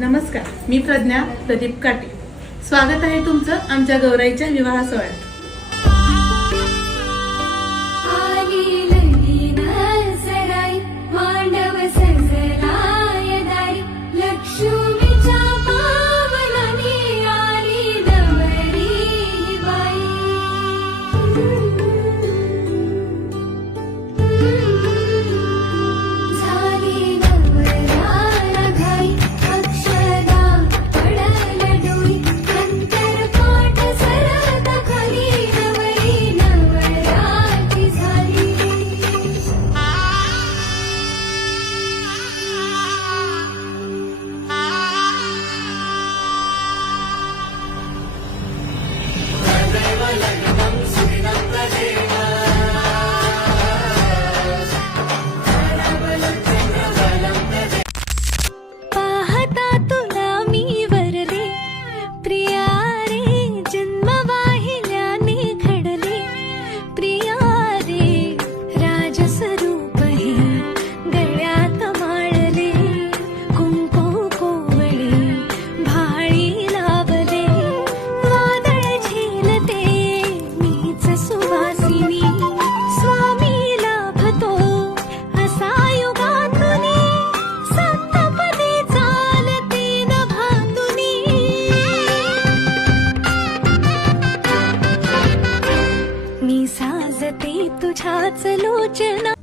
नमस्कार मी प्रज्ञा प्रदीप काटे. स्वागत आहे तुमचं आमच्या गौराईच्या विवाह सोहळ्यात. मी साजते तुझ्याच लोचना.